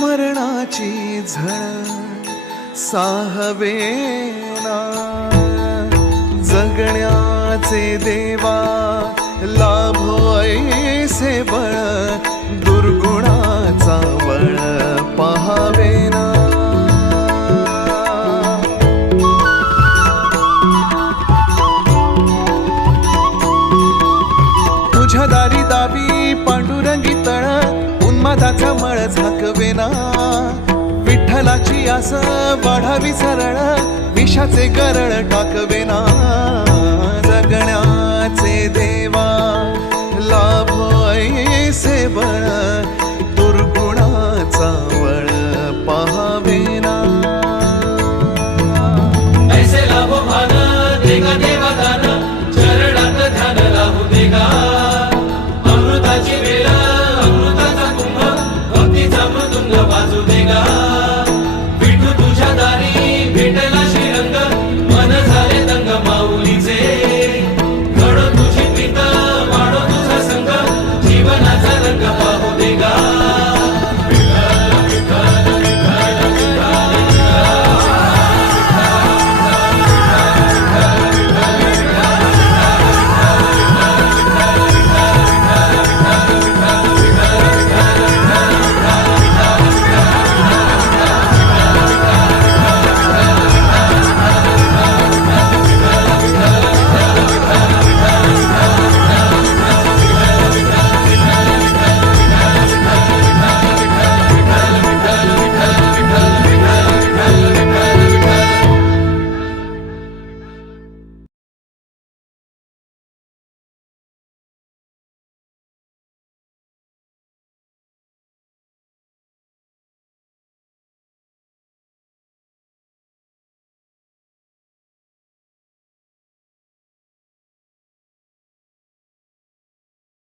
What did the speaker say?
मरणाची झळ साहवेना जगण्याचे देवा लाभो ऐसे बळ दुर्गुणाचा बळ पहावेना तुझ्या दारी दावी पांडुरंगी तळ उन्मादाचा मळ झाकवेना. विठ्ठलाची आस वाढावी सरळ. विषाचे गरळ टाकवेना. love.